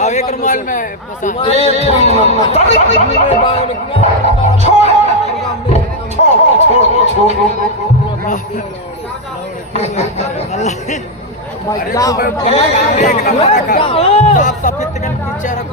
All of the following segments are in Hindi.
अब एक रुमाल में टाइम कितना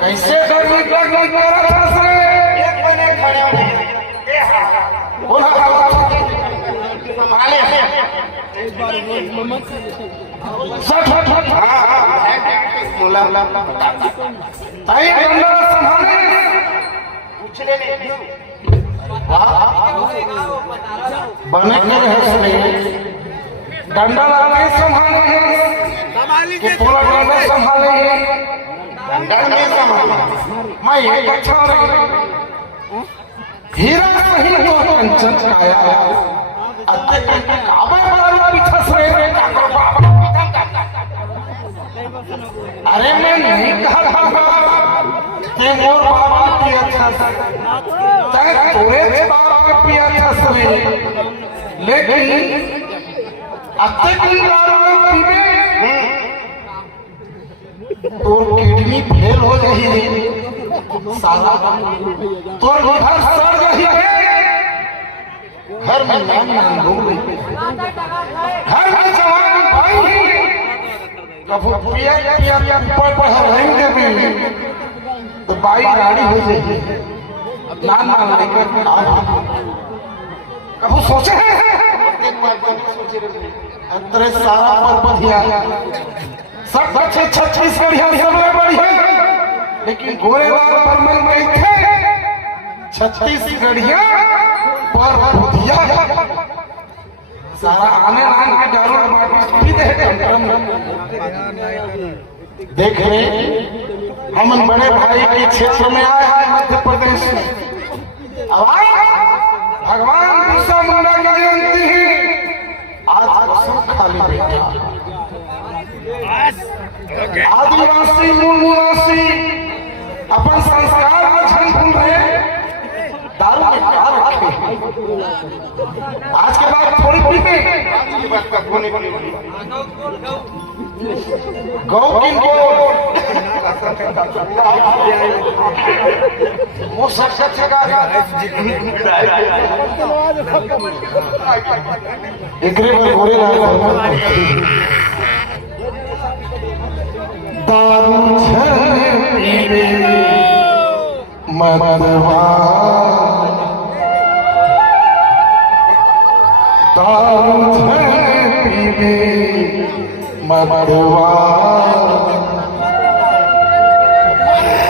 कैसे एक बने खड़े बने डंडा लाके संभाले कि पूरा डंडा संभाले डंडा नहीं संभाले मैं एक अच्छा हीरा नहीं तो कंचन काया अत्ते के काबे वाला पीछा से अरे मैं नहीं कहा ते मोर बाबा की अच्छा ते तोरे बाबा की अच्छा से लेकिन अत्ते की दारू पीवे तोर किडनी फेल हो रही है साला तोर घर सड़ रही है घर में नाम लोग घर में जवान भाई कबू पिया ऊपर पर रहेंगे भी तो बाई गाड़ी हो जाएगी नाम लेकर कबू सोचे अंतरे सारा पर बढ़िया सब 36 बढ़िया समय बढ़िया लेकिन गोरेलाल बर्मन में थे 36 गढ़िया पर बुधिया सारा आने लाने के डरों बाटी दे देख रहे हम बड़े भाई के क्षेत्र में आए हैं मध्य प्रदेश में भगवान बिरसा मुंडा की जयंती है आज सुख खाली बैठा आदिवासी मूल निवासी अपन संस्कार को छन भूल रहे दारू में क्या रखे आज के बाद थोड़ी पीते गौ किनको वो सब सचेगा एकरे में गोरे दारू पीवे मदवा दारू छन पीवे मदवा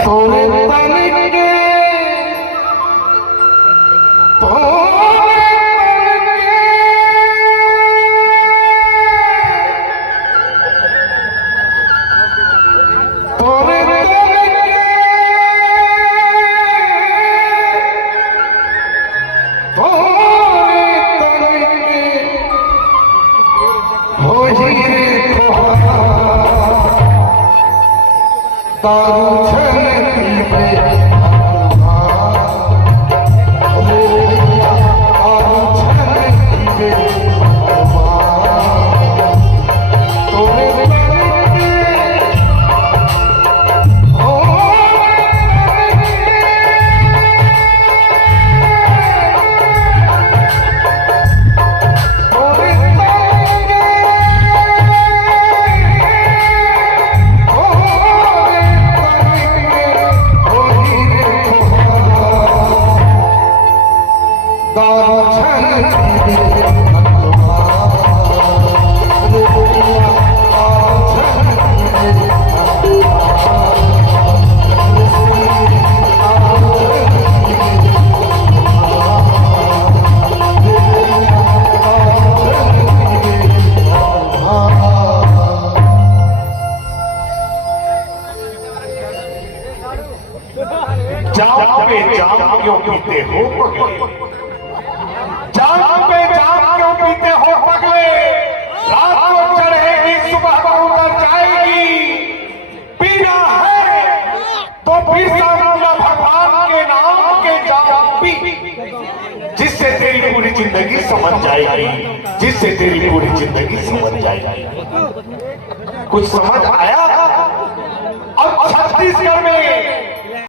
तोरे तन के दारू छन पीवे दारू छन पीवे तोरे जाम पे जाम क्यों पीते हो जाम पे जाम क्यों पीते हो पगले रात को चढ़ेगी सुबह को उतर जाएगी पीना है तो फिर सामने भगवान के नाम के जाम पी जिससे तेरी पूरी जिंदगी समझ जाएगी जिससे तेरी पूरी जिंदगी समझ जाएगी कुछ समझ आया अब छत्तीसगढ़ में